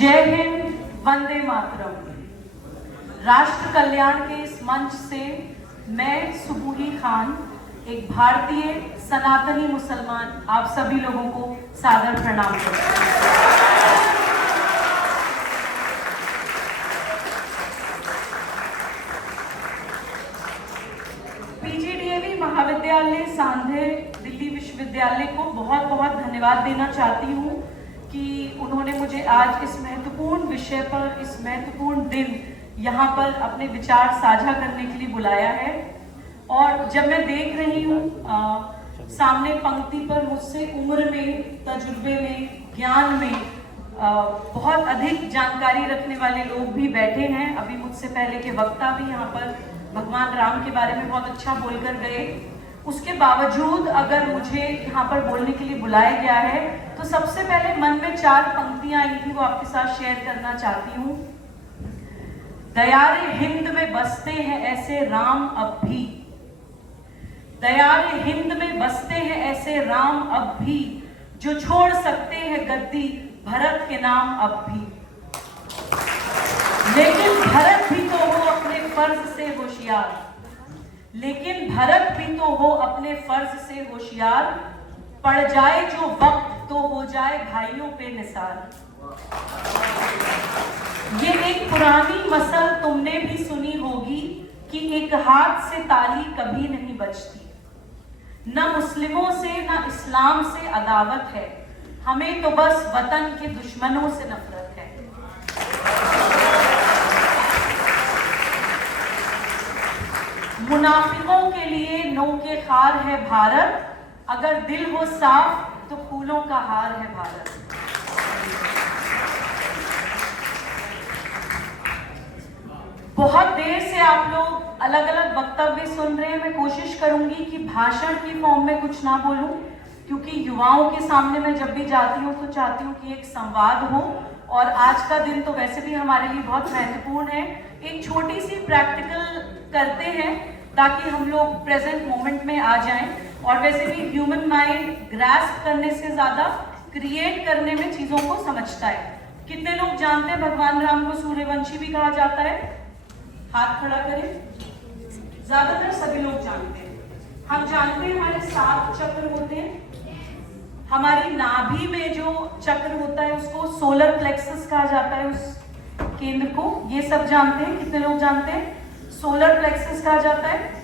जय हिंद, वंदे मातरम। राष्ट्र कल्याण के इस मंच से मैं सुबूही खान, एक भारतीय सनातनी मुसलमान, आप सभी लोगों को सादर प्रणाम करती हूं। पीजीडीएवी महाविद्यालय सांधे दिल्ली विश्वविद्यालय को बहुत बहुत धन्यवाद देना चाहती हूँ कि उन्होंने मुझे आज इस महत्वपूर्ण विषय पर, इस महत्वपूर्ण दिन यहाँ पर अपने विचार साझा करने के लिए बुलाया है। और जब मैं देख रही हूँ सामने पंक्ति पर मुझसे उम्र में, तजुर्बे में, ज्ञान में बहुत अधिक जानकारी रखने वाले लोग भी बैठे हैं। अभी मुझसे पहले के वक्ता भी यहाँ पर भगवान राम के बारे में बहुत अच्छा बोलकर गए। उसके बावजूद अगर मुझे यहाँ पर बोलने के लिए बुलाया गया है तो सबसे पहले मन में 4 पंक्तियां आई थी, वो आपके साथ शेयर करना चाहती हूँ। दयारे हिंद में बसते हैं ऐसे राम अब भी, दयारे हिंद में बसते हैं ऐसे राम अब भी, जो छोड़ सकते हैं गद्दी भरत के नाम अब भी। लेकिन भरत भी तो हो अपने फर्ज से होशियार, लेकिन भरत भी तो हो अपने फर्ज से होशियार, पड़ जाए जो वक्त तो हो जाए भाइयों पे निसार। ये एक पुरानी मसल तुमने भी सुनी होगी कि एक हाथ से ताली कभी नहीं बजती। न मुस्लिमों से न इस्लाम से अदावत है, हमें तो बस वतन के दुश्मनों से नफरत है। मुनाफिकों के लिए नो के खार है भारत, अगर दिल हो साफ तो फूलों का हार है भारत। बहुत देर से आप लोग अलग अलग वक्तव्य सुन रहे हैं। मैं कोशिश करूंगी कि भाषण की फॉर्म में कुछ ना बोलूं, क्योंकि युवाओं के सामने मैं जब भी जाती हूं तो चाहती हूं कि एक संवाद हो। और आज का दिन तो वैसे भी हमारे लिए बहुत महत्वपूर्ण है। एक छोटी सी प्रैक्टिकल करते हैं ताकि हम लोग प्रेजेंट मोमेंट में आ जाएं। और वैसे भी ह्यूमन माइंड ग्रास्प करने से ज्यादा क्रिएट करने में चीजों को समझता है। कितने लोग जानते हैं भगवान राम को सूर्यवंशी भी कहा जाता है? हाथ खड़ा करें। ज्यादातर सभी लोग जानते हैं। हम जानते हैं हमारे 7 चक्र होते हैं। हमारी नाभि में जो चक्र होता है उसको सोलर प्लेक्सस कहा जाता है, उस केंद्र को। ये सब जानते हैं? कितने लोग जानते हैं? सोलर प्लेक्सस कहा जाता है।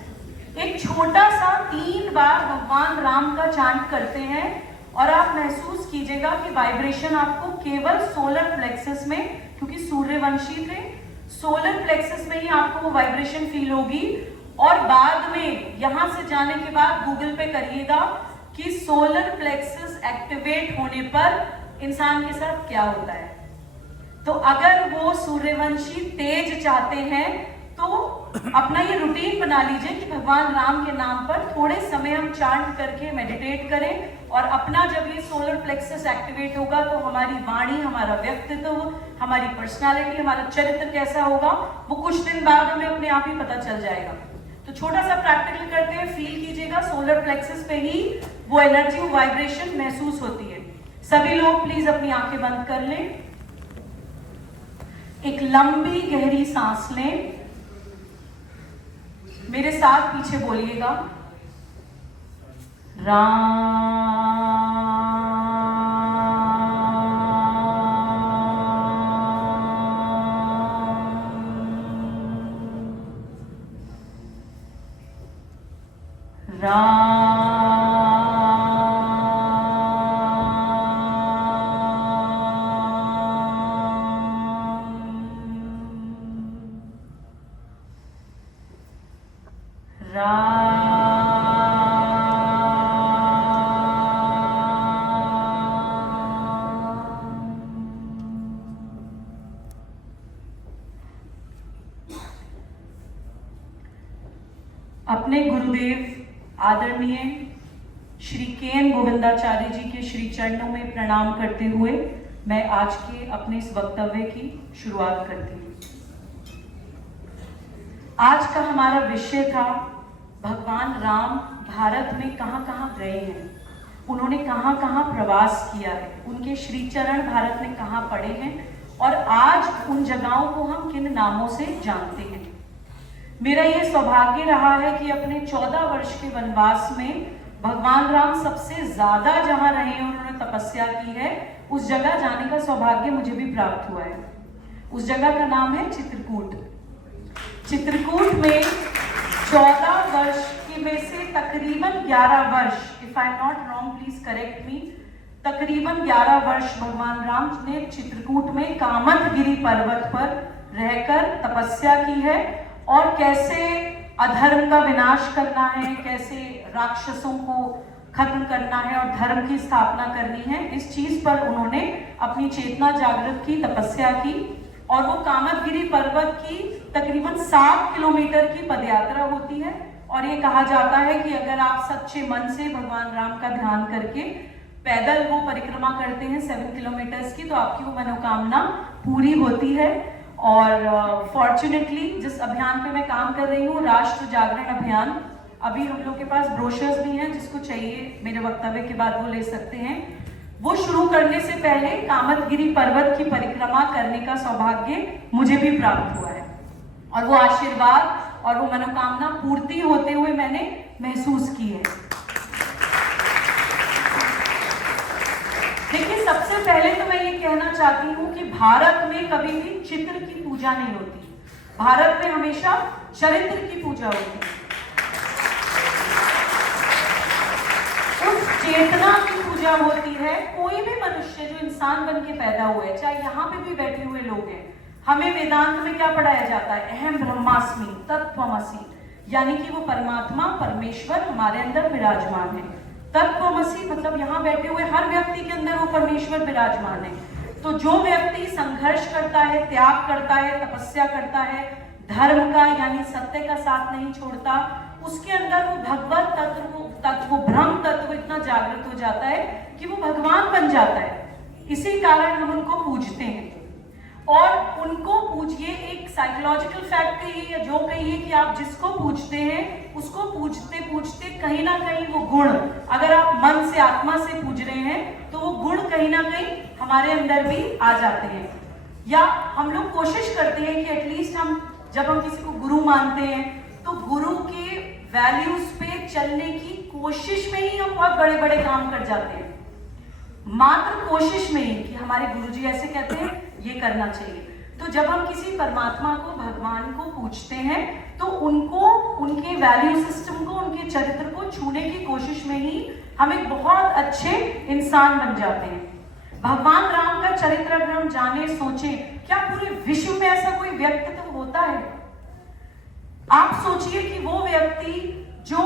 एक छोटा सा 3 बार भगवान राम का चांट करते हैं और आप महसूस कीजिएगा कि वाइब्रेशन आपको केवल सोलर प्लेक्सस में, क्योंकि सूर्यवंशी थे, सोलर प्लेक्सस में ही आपको वो वाइब्रेशन फील होगी। और बाद में यहां से जाने के बाद गूगल पे करिएगा कि सोलर प्लेक्सस एक्टिवेट होने पर इंसान के साथ क्या होता है। तो अगर वो सूर्यवंशी तेज चाहते हैं तो अपना ये रूटीन बना लीजिए कि भगवान राम के नाम पर थोड़े समय हम चांट करके मेडिटेट करें। और अपना जब ये सोलर प्लेक्सस एक्टिवेट होगा तो हमारी वाणी, हमारा व्यक्तित्व, हमारी पर्सनालिटी, हमारा चरित्र कैसा होगा वो कुछ दिन बाद हमें अपने आप ही पता चल जाएगा। तो छोटा सा प्रैक्टिकल करते हैं, फील कीजिएगा सोलर प्लेक्सस पे ही वो एनर्जी, वो वाइब्रेशन महसूस होती है। सभी लोग प्लीज अपनी आंखें बंद कर लें। एक लंबी गहरी सांस लें। मेरे साथ पीछे बोलिएगा, राम राम अपने गुरुदेव आदरणीय श्री के.एन. गोविंदाचार्य जी के श्री चरणों में प्रणाम करते हुए मैं आज के अपने इस वक्तव्य की शुरुआत करती हूँ। आज का हमारा विषय था भगवान राम भारत में कहाँ कहाँ गए हैं, उन्होंने कहाँ कहाँ प्रवास किया है, उनके श्री चरण भारत में कहाँ पड़े हैं और आज उन जगहों को हम किन नामों से जानते हैं। मेरा ये सौभाग्य रहा है कि अपने 14 वर्ष के वनवास में भगवान राम सबसे ज्यादा जहां रहे और उन्होंने तपस्या की है, उस जगह जाने का सौभाग्य मुझे भी प्राप्त हुआ है। उस जगह का नाम है चित्रकूट। चित्रकूट में 14 वर्ष की में से तकरीबन 11 वर्ष, if I am not wrong please correct मी, तकरीबन 11 वर्ष भगवान राम ने चित्रकूट में कामतगिरी पर्वत पर रहकर तपस्या की है और कैसे अधर्म का विनाश करना है, कैसे राक्षसों को खत्म करना है और धर्म की स्थापना करनी है, इस चीज पर उन्होंने अपनी चेतना जागृत की, तपस्या की। और वो कामतगिरी पर्वत की तकरीबन 7 किलोमीटर की पदयात्रा होती है और ये कहा जाता है कि अगर आप सच्चे मन से भगवान राम का ध्यान करके पैदल वो परिक्रमा करते हैं 7 किलोमीटर्स की, तो आपकी वो मनोकामना पूरी होती है। और फॉर्चुनेटली जिस अभियान पे मैं काम कर रही हूँ, राष्ट्र जागरण अभियान, अभी हम लोग के पास ब्रोशर्स भी हैं, जिसको चाहिए मेरे वक्तव्य के बाद वो ले सकते हैं। वो शुरू करने से पहले कामतगिरी पर्वत की परिक्रमा करने का सौभाग्य मुझे भी प्राप्त हुआ है और वो आशीर्वाद और वो मनोकामना पूर्ति होते हुए मैंने महसूस की है। देखिए, सबसे पहले तो मैं ये कहना चाहती हूँ कि भारत में कभी भी चित्र की पूजा नहीं होती, भारत में हमेशा चरित्र की पूजा होती है। उस चेतना की पूजा होती है। कोई भी मनुष्य जो इंसान बन के पैदा हुआ है, चाहे यहाँ पे भी बैठे हुए लोग हैं, हमें वेदांत में क्या पढ़ाया जाता है? अहम ब्रह्मास्मि तत्त्वमसि, यानी कि वो परमात्मा, परमेश्वर हमारे अंदर विराजमान है। तत्त्वमसि मतलब यहाँ बैठे हुए हर व्यक्ति के अंदर वो परमेश्वर विराजमान है। तो जो व्यक्ति संघर्ष करता है, त्याग करता है, तपस्या करता है, धर्म का यानी सत्य का साथ नहीं छोड़ता, उसके अंदर वो भगवत तत्व, ब्रह्म तत्व इतना जागृत हो जाता है कि वो भगवान बन जाता है। इसी कारण हम उनको पूजते हैं और उनको पूजिए। एक साइकोलॉजिकल फैक्ट कहिए या जो कहिए कि आप जिसको पूजते हैं उसको पूजते पूजते कहीं ना कहीं वो गुण, अगर आप मन से, आत्मा से पूज रहे हैं तो वो गुण कहीं ना कहीं हमारे अंदर भी आ जाते हैं। या हम लोग कोशिश करते हैं कि एटलीस्ट जब हम किसी को गुरु मानते हैं तो गुरु के वैल्यूज पे चलने की कोशिश में ही हम बहुत बड़े बड़े काम कर जाते हैं, मात्र कोशिश में ही कि हमारे गुरुजी ऐसे कहते हैं, ये करना चाहिए। तो जब हम किसी परमात्मा को, भगवान को पूछते हैं तो उनको, उनके वैल्यू सिस्टम को, उनके चरित्र को छूने की कोशिश में ही हम एक बहुत अच्छे इंसान बन जाते हैं। भगवान राम का चरित्र अगर हम जाने, सोचें, क्या पूरे विश्व में ऐसा कोई व्यक्तित्व होता है? आप सोचिए कि वो व्यक्ति जो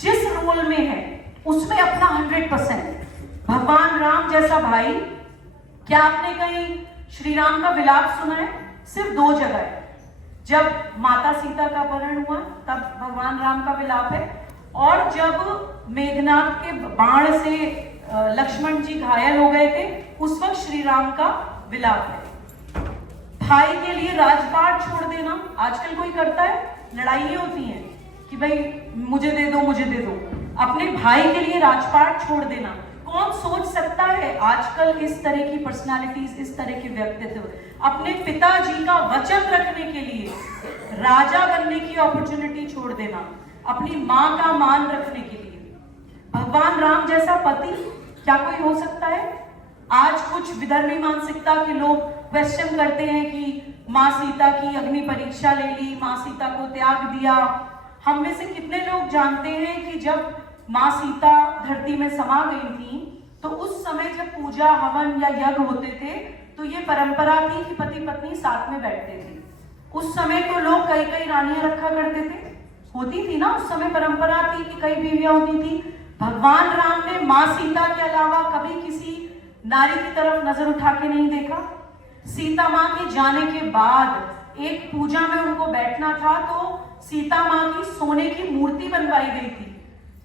जिस रोल में है उसमें अपना 100%, भगवान राम जैसा भाई। क्या आपने कहीं श्री राम का विलाप सुना है? सिर्फ 2 जगह है। जब माता सीता का अपहरण हुआ तब भगवान राम का विलाप है, और जब मेघनाथ के बाण से लक्ष्मण जी घायल हो गए थे उस वक्त श्री राम का विलाप है। भाई के लिए राजपाट छोड़ देना आजकल कोई करता है? लड़ाई होती है कि भाई मुझे दे दो, मुझे दे दो। अपने भाई के लिए राजपाट छोड़ देना, कौन सोच सकता है आजकल इस तरह की पर्सनालिटीज, इस तरह के व्यक्तित्व? अपने पिताजी का वचन रखने के लिए राजा बनने की अपॉर्चुनिटी छोड़ देना, अपनी माँ का मान रखने के लिए। भगवान राम जैसा पति क्या कोई हो सकता है? आज कुछ विधर्मी मानसिकता के लोग क्वेश्चन करते हैं कि माँ सीता की अग्नि परीक्षा ले ली, माँ सीता को त्याग दिया। हम में से कितने लोग जानते हैं कि जब माँ सीता धरती में समा गई थी तो उस समय जब पूजा, हवन या यज्ञ होते थे तो ये परंपरा थी कि पति पत्नी साथ में बैठते थे। उस समय तो लोग कई कई रानियां रखा करते थे, होती थी ना, उस समय परंपरा थी कि कई बीवियां होती थी। भगवान राम ने माँ सीता के अलावा कभी किसी नारी की तरफ नजर उठा के नहीं देखा। सीता माँ के जाने के बाद एक पूजा में उनको बैठना था तो सीता माँ की सोने की मूर्ति बनवाई गई थी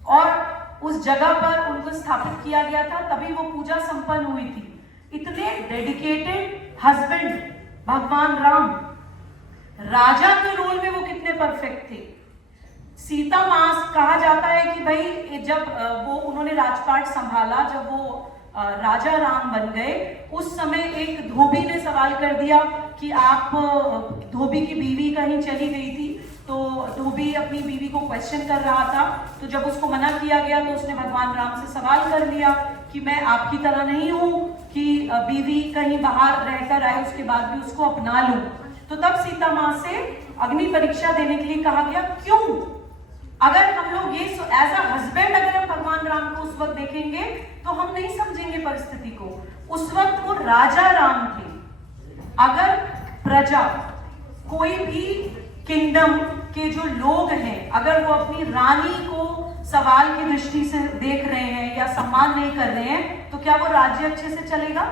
और उस जगह पर उनको स्थापित किया गया था, तभी वो पूजा संपन्न हुई थी। इतने डेडिकेटेड हस्बैंड भगवान राम, राजा के रोल में वो कितने परफेक्ट थे। सीता माँ, कहा जाता है कि भाई जब वो उन्होंने राजपाट संभाला, जब वो राजा राम बन गए, उस समय एक धोबी ने सवाल कर दिया कि आप, धोबी की बीवी कहीं चली गई थी, तो धोबी अपनी बीवी को क्वेश्चन कर रहा था। तो जब उसको मना किया गया तो उसने भगवान राम से सवाल कर लिया कि मैं आपकी तरह नहीं हूं कि बीवी कहीं बाहर रहकर आए उसके बाद भी उसको अपना लूं। तो तब सीता माँ से अग्नि परीक्षा देने के लिए कहा गया। क्यों? अगर हम लोग ये एज अ हस्बैंड अगर हम भगवान राम को उस वक्त देखेंगे तो हम नहीं समझेंगे परिस्थिति को। उस वक्त वो राजा राम थे। अगर प्रजा, कोई भी किंगडम के जो लोग हैं, अगर वो अपनी रानी को सवाल की दृष्टि से देख रहे हैं या सम्मान नहीं कर रहे हैं, तो क्या वो राज्य अच्छे से चलेगा?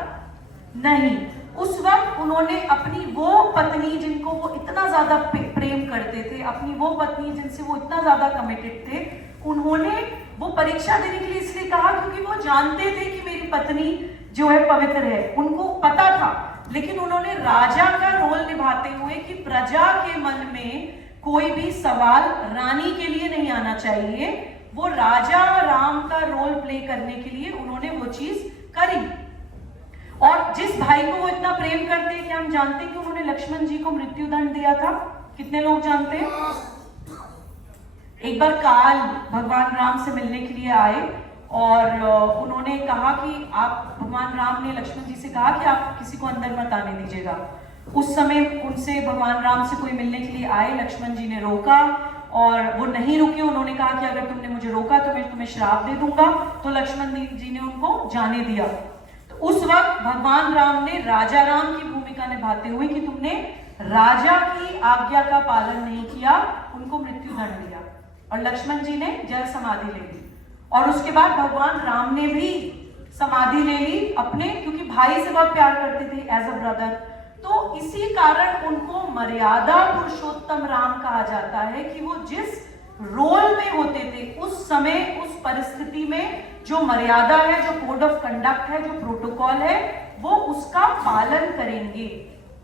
नहीं। उस वक्त उन्होंने अपनी वो पत्नी जिनको वो इतना ज्यादा प्रेम करते थे, अपनी वो पत्नी जिनसे वो इतना ज्यादा कमिटेड थे, उन्होंने वो परीक्षा देने के लिए इसलिए कहा क्योंकि वो जानते थे कि मेरी पत्नी जो है पवित्र है, उनको पता था। लेकिन उन्होंने राजा का रोल निभाते हुए कि प्रजा के मन में कोई भी सवाल रानी के लिए नहीं आना चाहिए, वो राजा राम का रोल प्ले करने के लिए उन्होंने वो चीज करी। और जिस भाई को वो इतना प्रेम करते हैं, क्या हम जानते हैं कि उन्होंने लक्ष्मण जी को मृत्यु दंड दिया था? कितने लोग जानते हैं? एक बार काल भगवान राम से मिलने के लिए आए और उन्होंने कहा कि आप, भगवान राम ने लक्ष्मण जी से कहा कि आप किसी को अंदर मत आने दीजिएगा। उस समय उनसे भगवान राम से कोई मिलने के लिए आए, लक्ष्मण जी ने रोका और वो नहीं रुके। उन्होंने कहा कि अगर तुमने मुझे रोका तो मैं तुम्हें श्राप दे दूंगा। तो लक्ष्मण जी ने उनको जाने दिया। तो उस वक्त भगवान राम ने राजा राम की भूमिका निभाते हुए कि तुमने राजा की आज्ञा का पालन नहीं किया, उनको मृत्यु दंड दिया। और लक्ष्मण जी ने जल समाधि ले ली। और उसके बाद भगवान राम ने भी समाधि ले ली अपने, क्योंकि भाई से बहुत प्यार करते थे एज अ ब्रदर। तो इसी कारण उनको मर्यादा पुरुषोत्तम राम कहा जाता है कि वो जिस रोल में होते थे उस समय, उस परिस्थिति में जो मर्यादा है, जो कोड ऑफ कंडक्ट है, जो प्रोटोकॉल है, वो उसका पालन करेंगे।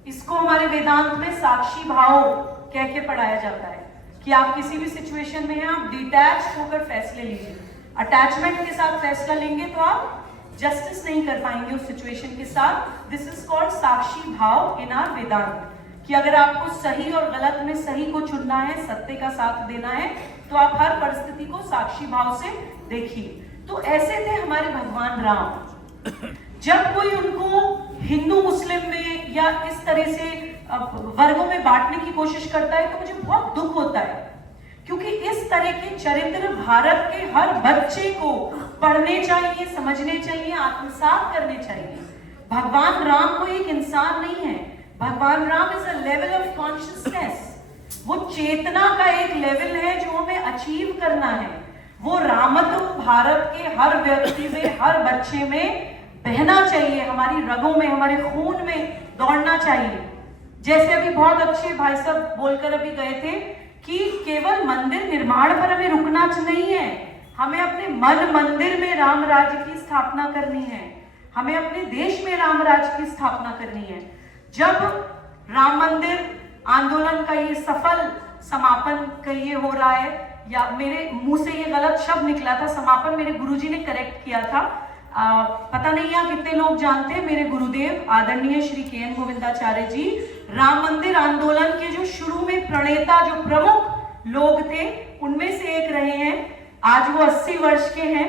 इसको हमारे वेदांत में साक्षी भाव कह के पढ़ाया जाता है कि आप किसी भी सिचुएशन में हैं, आप डिटैच होकर फैसले लीजिए। अटैचमेंट के साथ फैसला लेंगे तो आप जस्टिस नहीं कर पाएंगे उस सिचुएशन के साथ। दिस इज कॉल्ड साक्षी भाव इन आवर वेदांत, कि अगर आपको सही और गलत में सही को चुनना है, सत्य का साथ देना है, तो आप हर परिस्थिति को साक्षी भाव से देखिए। तो ऐसे थे हमारे भगवान राम। जब कोई उनको हिंदू मुस्लिम में या इस तरह से वर्गों में बांटने की कोशिश करता है तो मुझे बहुत दुख होता है, क्योंकि इस तरह के चरित्र भारत के हर बच्चे को पढ़ने चाहिए, समझने चाहिए, आत्मसात करने चाहिए। भगवान राम कोई एक इंसान नहीं है, भगवान Ram is a level of consciousness. वो चेतना का एक लेवल है जो हमें अचीव करना है। वो रामत्व भारत के हर व्यक्ति में, हर बच्चे में बहना चाहिए, हमारी रगों में, हमारे खून में दौड़ना चाहिए। जैसे अभी बहुत अच्छे भाई साहब बोलकर अभी गए थे कि केवल मंदिर निर्माण पर हमें रुकना नहीं है, हमें अपने मन मंदिर में राम राज्य की स्थापना करनी है, हमें अपने देश में राम राज्य की स्थापना करनी है। जब राम मंदिर आंदोलन का ये सफल समापन कहिए हो रहा है, या मेरे मुंह से ये गलत शब्द निकला था समापन, मेरे गुरुजी ने करेक्ट किया था। पता नहीं यहाँ कितने लोग जानते हैं, मेरे गुरुदेव आदरणीय श्री के.एन. गोविंदाचार्य जी राम मंदिर आंदोलन के जो शुरू में प्रणेता, जो प्रमुख लोग थे, उनमें से एक रहे हैं। आज वो 80 वर्ष के हैं।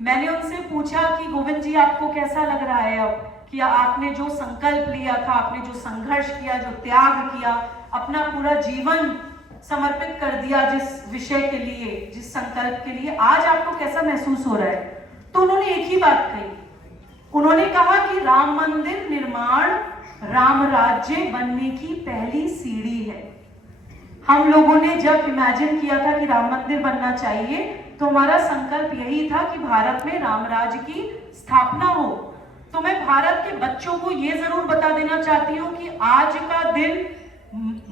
मैंने उनसे पूछा कि गोविंद जी आपको कैसा लग रहा है अब कि आपने जो संकल्प लिया था, आपने जो संघर्ष किया, जो त्याग किया, अपना पूरा जीवन समर्पित कर दिया जिस विषय के लिए, जिस संकल्प के लिए, आज आपको कैसा महसूस हो रहा है? तो उन्होंने एक ही बात कही, उन्होंने कहा कि राम मंदिर निर्माण राम राज्य बनने की पहली सीढ़ी है। हम लोगों ने जब इमेजिन किया था कि राम मंदिर बनना चाहिए तो हमारा संकल्प यही था कि भारत में राम राज्य की स्थापना हो। तो मैं भारत के बच्चों को यह जरूर बता देना चाहती हूँ कि आज का दिन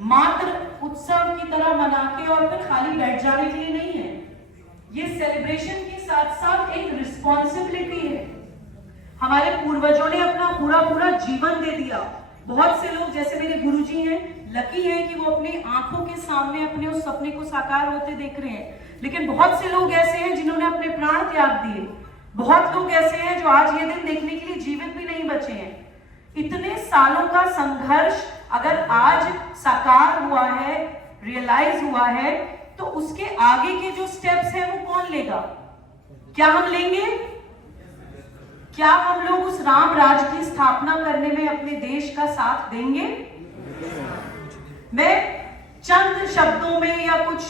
मात्र उत्सव की तरह मना के और फिर खाली बैठ जाने के लिए नहीं है। ये सेलिब्रेशन के साथ साथ एक रिस्पॉन्सिबिलिटी है। हमारे पूर्वजों ने अपना पूरा जीवन दे दिया। बहुत से लोग, जैसे मेरे गुरुजी हैं, लकी हैं कि वो अपनी आंखों के सामने अपने उस सपने को साकार होते देख रहे हैं, लेकिन बहुत से लोग ऐसे हैं जिन्होंने अपने प्राण त्याग दिए। बहुत लोग ऐसे हैं जो आज ये दिन देखने के लिए जीवित भी नहीं बचे हैं। इतने सालों का संघर्ष अगर आज साकार हुआ है, रियलाइज हुआ है, तो उसके आगे के जो स्टेप्स हैं वो कौन लेगा? क्या हम लेंगे? क्या हम लोग उस राम राज की स्थापना करने में अपने देश का साथ देंगे? मैं चंद शब्दों में या कुछ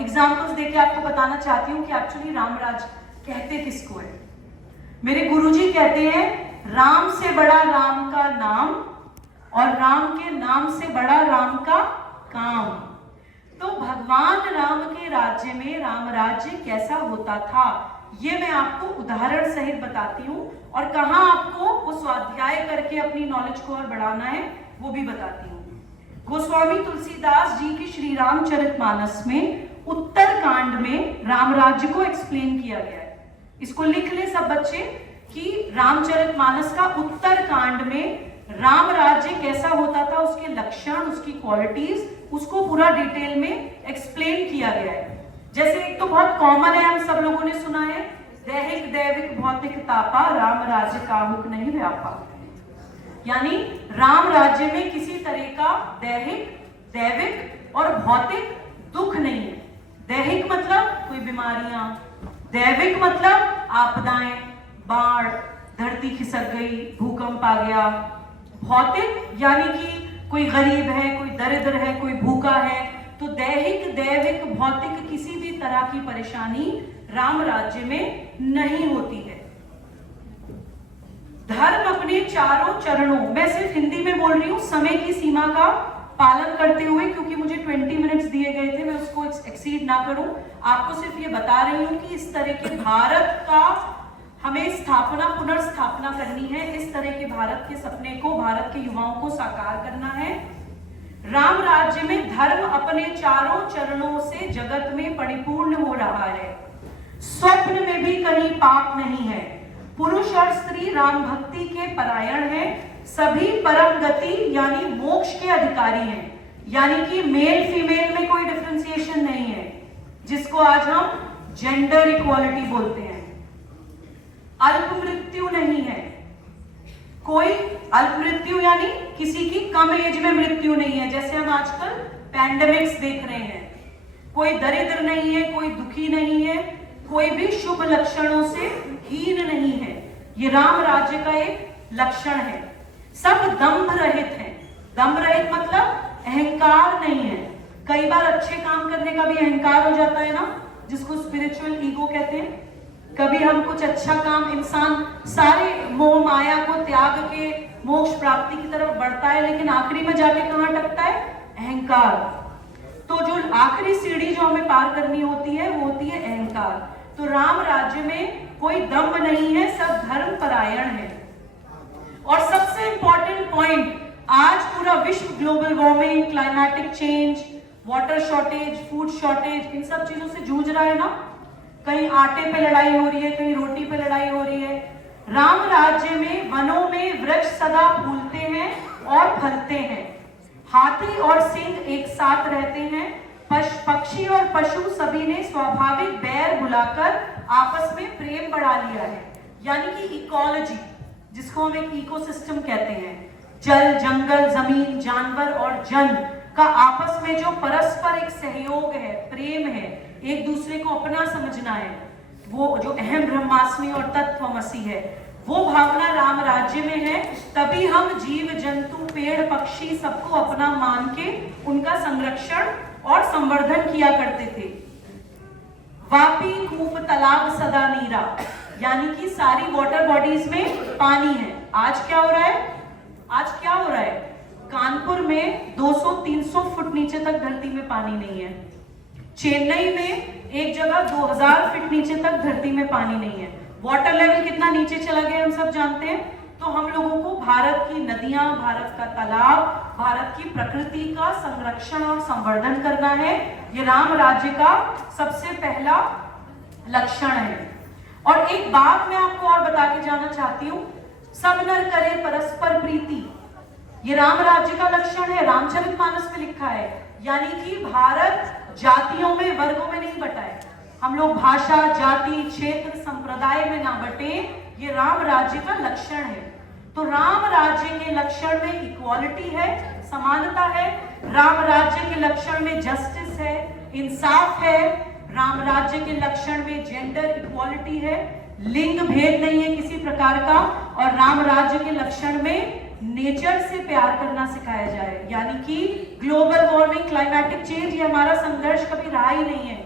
एग्जाम्पल्स देके आपको बताना चाहती हूँ कि एक्चुअली राम राज कहते किसको है। मेरे गुरुजी कहते हैं, राम से बड़ा राम का नाम और राम के नाम से बड़ा राम का काम। तो भगवान राम के राज्य में राम राज्य कैसा होता था, ये मैं आपको उदाहरण सहित बताती हूँ, और कहाँ आपको वो स्वाध्याय करके अपनी नॉलेज को और बढ़ाना है वो भी बताती हूँ। गोस्वामी तुलसीदास जी की श्री रामचरितमानस में उत्तर कांड में राम राज्य को एक्सप्लेन किया गया है। इसको लिख ले सब बच्चे कि रामचरितमानस का उत्तर कांड में राम राज्य कैसा होता था, उसके लक्षण, उसकी क्वालिटीज, उसको पूरा डिटेल में एक्सप्लेन किया गया है। जैसे एक तो बहुत कॉमन है, हम सब लोगों ने सुना है, दैहिक दैविक भौतिक तापा, राम राज्य काहुक नहीं व्यापा। यानी राम राज्य में किसी तरह का दैहिक दैविक और भौतिक दुख नहीं है। दैहिक मतलब कोई बीमारियां, दैविक मतलब आपदाएं, बाढ़, धरती खिसक गई, भूकंप आ गया। भौतिक यानी कि कोई गरीब है, कोई दरिद्र है, कोई भूखा है। तो दैहिक दैविक भौतिक किसी भी तरह की परेशानी राम राज्य में नहीं होती है। धर्म अपने चारों चरणों, मैं सिर्फ हिंदी में बोल रही हूं समय की सीमा का पालन करते हुए, क्योंकि मुझे 20 मिनट्स दिए गए थे, मैं उसको एक्सीड ना करूं। आपको सिर्फ ये बता रही हूं कि इस तरह के भारत का हमें स्थापना, पुनर्स्थापना करनी है। इस तरह के भारत के सपने को, भारत के युवाओं को साकार करना है। राम राज्य में धर्म अपने चारों चरणों से जगत में परिपूर्ण हो रहा है। स्वप्न में भी कहीं पाप नहीं है। पुरुष और स्त्री राम भक्ति के परायण हैं। सभी परम गति यानी मोक्ष के अधिकारी हैं। यानी कि मेल फीमेल में कोई डिफरेंशिएशन नहीं है, जिसको आज हम जेंडर इक्वालिटी बोलते हैं। अल्प मृत्यु नहीं है, कोई अल्प मृत्यु यानी किसी की कम एज में मृत्यु नहीं है, जैसे हम आजकल पैंडेमिक्स देख रहे हैं। कोई दरिद्र नहीं है, कोई दुखी नहीं है, कोई भी शुभ लक्षणों से हीन नहीं है। ये राम राज्य का एक लक्षण है। सब दंभ रहित हैं। दंभ रहित मतलब अहंकार नहीं है। कई बार अच्छे काम करने का भी अहंकार हो जाता है ना, जिसको स्पिरिचुअल ईगो कहते हैं। कभी हम कुछ अच्छा काम, इंसान सारे मोह माया को त्याग के मोक्ष प्राप्ति की तरफ बढ़ता है, लेकिन आखिरी में जाके कहां अटकता है? अहंकार। तो जो आखिरी सीढ़ी जो हमें पार करनी होती है वो होती है अहंकार। तो राम राज्य में कोई दम्भ नहीं है, सब धर्म परायण है। और सबसे इंपॉर्टेंट पॉइंट, आज पूरा विश्व global warming, climatic change, water shortage, food shortage, इन सब चीजों से जूझ रहा है ना। कहीं आटे पे लड़ाई हो रही है, कहीं रोटी पे लड़ाई हो रही है। राम राज्य में वनों में वृक्ष सदा फूलते हैं और फलते हैं। हाथी और सिंह एक साथ रहते हैं। पक्षी और पशु सभी ने स्वाभाविक बैर बुलाकर आपस में प्रेम बढ़ा लिया है। यानी कि इकोलॉजी, जिसको हम एक इकोसिस्टम कहते हैं, जल, जंगल, जमीन, जानवर और जन का आपस में जो परस्पर एक सहयोग है, प्रेम है, एक दूसरे को अपना समझना है, वो जो अहम ब्रह्मास्मि और तत्वमसि है, वो भावना राम राज्य में है। तभी हम जीव जंतु, पेड़, पक्षी सबको अपना मान के उनका संरक्षण और संवर्धन किया करते थे। वापी कूप तालाब सदा नीरा, यानी कि सारी वाटर बॉडीज में पानी है। आज क्या हो रहा है? आज क्या हो रहा है? कानपुर में 200-300 फुट नीचे तक धरती में पानी नहीं है। चेन्नई में एक जगह 2000 फीट नीचे तक धरती में पानी नहीं है। वाटर लेवल कितना नीचे चला गया हम सब जानते हैं। तो हम लोगों को भारत की नदियां, भारत का तालाब, भारत की प्रकृति का संरक्षण और संवर्धन करना है। ये राम राज्य का सबसे पहला लक्षण है। और एक बात मैं आपको और बता के जाना चाहती हूँ, सब नर करे परस्पर प्रीति, ये राम राज्य का लक्षण है। रामचरितमानस में लिखा है। यानी कि भारत जातियों में, वर्गों में नहीं बटा है। हम लोग भाषा, जाति, क्षेत्र, संप्रदाय में ना बटे, ये राम राज्य का लक्षण है। तो राम राज्य के लक्षण में इक्वालिटी है, समानता है। राम राज्य के लक्षण में जस्टिस है, इंसाफ है। राम राज्य के लक्षण में जेंडर इक्वालिटी है, लिंग भेद नहीं है किसी प्रकार का। और राम राज्य के लक्षण में नेचर से प्यार करना सिखाया जाए, यानी कि ग्लोबल वार्मिंग, क्लाइमेटिक चेंज, ये हमारा संघर्ष कभी रहा ही नहीं है,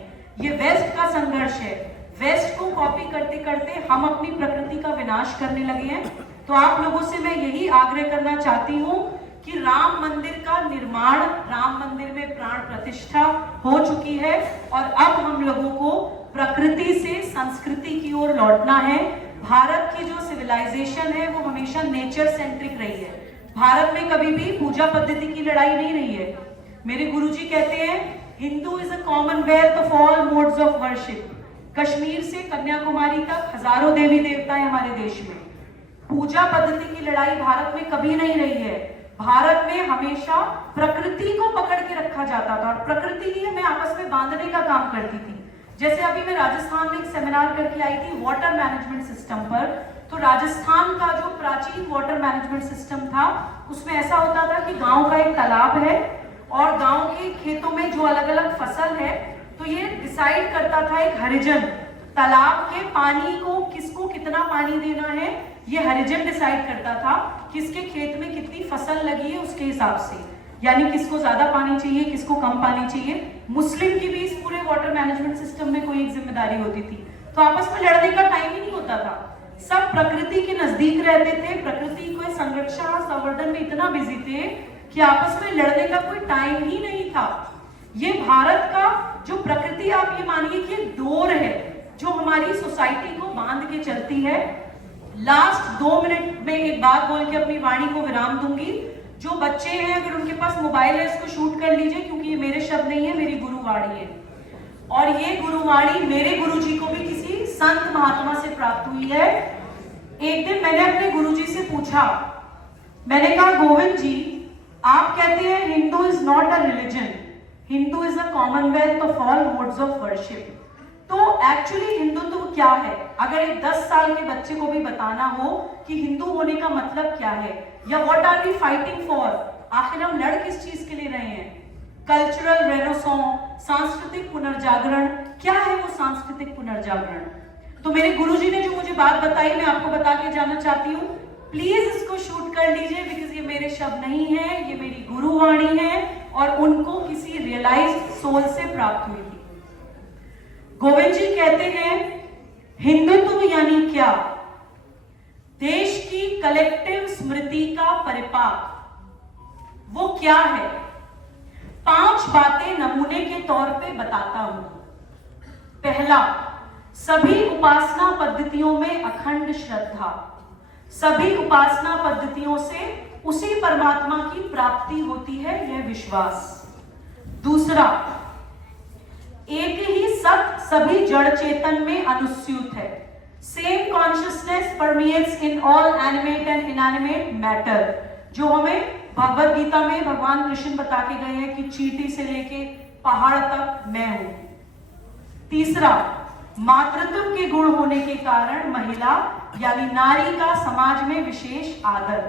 ये वेस्ट का संघर्ष है। वेस्ट को कॉपी करते करते हम अपनी प्रकृति का विनाश करने लगे हैं। तो आप लोगों से मैं यही आग्रह करना चाहती हूँ कि राम मंदिर का निर्माण, राम मंदिर में प्राण प्रतिष्ठा हो चुकी है और अब हम लोगों को प्रकृति से संस्कृति की ओर लौटना है। भारत की जो सिविलाइजेशन है वो हमेशा नेचर सेंट्रिक रही है। भारत में कभी भी पूजा पद्धति की लड़ाई नहीं रही है। मेरे गुरुजी कहते हैं Hindu is a Commonwealth of all modes of worship. Kashmir से कन्याकुमारी तक हजारों देवी देवता है हमारे देश में। पूजा पद्धति की लड़ाई भारत में कभी नहीं रही है। भारत में हमेशा प्रकृति को पकड़ के रखा जाता था और प्रकृति ही हमें आपस में बांधने का काम करती थी। जैसे अभी मैं राजस्थान में एक सेमिनार करके आई थी वाटर मैनेजमेंट सिस्टम पर। तो राजस्थान का जो प्राचीन वाटर मैनेजमेंट सिस्टम था उसमें ऐसा होता था कि गांव का एक तालाब है और गांव के खेतों में जो अलग अलग फसल है तो ये डिसाइड करता था एक हरिजन, तालाब के पानी को किसको कितना पानी देना है ये हरिजन डिसाइड करता था। किसके खेत में कितनी फसल लगी है उसके हिसाब से, यानी किसको ज्यादा पानी चाहिए, किसको कम पानी चाहिए। मुस्लिम की भी इस पूरे वाटर मैनेजमेंट सिस्टम में कोई एक जिम्मेदारी होती थी। तो आपस में लड़ने का टाइम ही नहीं होता था, सब प्रकृति के नजदीक रहते थे, प्रकृति के संरक्षण और संवर्धन में इतना बिजी थे कि आपस में लड़ने का कोई टाइम ही नहीं था। ये भारत का जो प्रकृति, आप ये मानिए कि डोर है जो हमारी सोसाइटी को बांध के चलती है। लास्ट 2 मिनट में एक बात बोल के अपनी वाणी को विराम दूंगी। जो बच्चे हैं अगर उनके पास मोबाइल है इसको शूट कर लीजिए, क्योंकि ये मेरे शब्द नहीं है, मेरी गुरुवाणी है। और ये गुरुवाणी मेरे गुरुजी को भी किसी संत महात्मा से प्राप्त हुई है। एक दिन मैंने अपने गुरुजी से पूछा, मैंने कहा गोविंद जी आप कहते हैं Hindu is not a religion, Hindu is a Commonwealth of all modes of worship. तो एक्चुअली हिंदुत्व तो क्या है? अगर एक 10 साल के बच्चे को भी बताना हो कि हिंदू होने का मतलब क्या है या what are we fighting for, आखिर हम लड़ किस चीज के लिए रहे हैं? कल्चरल रेनेसांस, सांस्कृतिक पुनर्जागरण। क्या है वो सांस्कृतिक पुनर्जागरण? तो मेरे गुरुजी ने जो मुझे बात बताई मैं आपको बता के जाना चाहती हूँ। प्लीज इसको शूट कर लीजिए, बिकॉज ये मेरे शब्द नहीं है, ये मेरी गुरुवाणी है और उनको किसी रियलाइज्ड सोल से प्राप्त हुई थी। गोविंद जी कहते हैं हिंदुत्व यानी क्या? देश की कलेक्टिव स्मृति का परिपाक। वो क्या है? 5 बातें नमूने के तौर पे बताता हूं। पहला, सभी उपासना पद्धतियों में अखंड श्रद्धा, सभी उपासना पद्धतियों से उसी परमात्मा की प्राप्ति होती है, यह विश्वास। दूसरा, एक ही सत सभी जड़ चेतन में अनुस्यूत है। Same consciousness permeates in all animate and inanimate matter, जो हमें भगवत गीता में भगवान कृष्ण बता के गए हैं कि चींटी से लेके पहाड़ तक मैं हूं। तीसरा, मातृत्व के गुण होने के कारण महिला यानी नारी का समाज में विशेष आदर।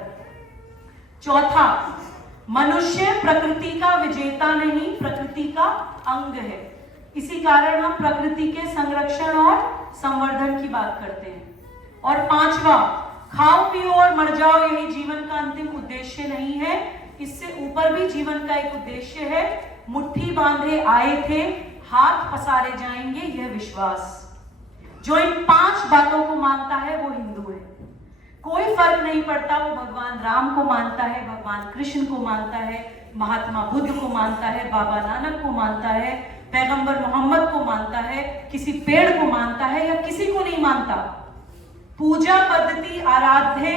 चौथा, मनुष्य प्रकृति का विजेता नहीं, प्रकृति का अंग है। इसी कारण हम प्रकृति के संरक्षण और संवर्धन की बात करते हैं। और पांचवा, खाओ पियो और मर जाओ यही जीवन का अंतिम उद्देश्य नहीं है, इससे ऊपर भी जीवन का एक उद्देश्य है। मुट्ठी बांधे आए थे, हाथ पसारे जाएंगे, यह विश्वास। जो इन 5 बातों को मानता है वो हिंदू है। कोई फर्क नहीं पड़ता वो भगवान राम को मानता है, भगवान कृष्ण को मानता है, महात्मा बुद्ध को मानता है, बाबा नानक को मानता है, पैगंबर मोहम्मद को मानता है, किसी पेड़ को मानता है या किसी को नहीं मानता। पूजा पद्धति आराध्य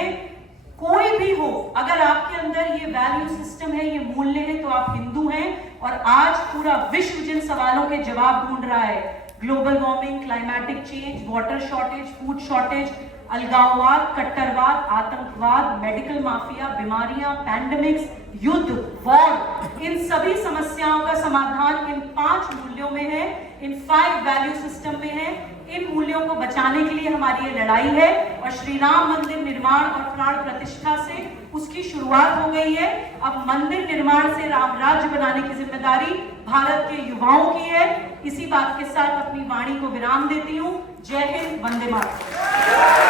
कोई भी हो, अगर आपके अंदर ये वैल्यू सिस्टम है, ये मूल्य है, तो आप हिंदू हैं। और आज पूरा विश्व जिन सवालों के जवाब ढूंढ रहा है, global warming, climatic change, water shortage, food shortage, अलगाववाद, कट्टरवाद, आतंकवाद, मेडिकल माफिया, बीमारियां, पैंडेमिक्स, युद्ध, वॉर, इन सभी समस्याओं का समाधान इन 5 मूल्यों में है, इन 5 वैल्यू सिस्टम में है। इन मूल्यों को बचाने के लिए हमारी ये लड़ाई है और श्री राम मंदिर निर्माण और प्राण प्रतिष्ठा से उसकी शुरुआत हो गई है। अब मंदिर निर्माण से राम राज्य बनाने की जिम्मेदारी भारत के युवाओं की है। इसी बात के साथ अपनी वाणी को विराम देती हूँ। जय हिंद, वंदे मातरम।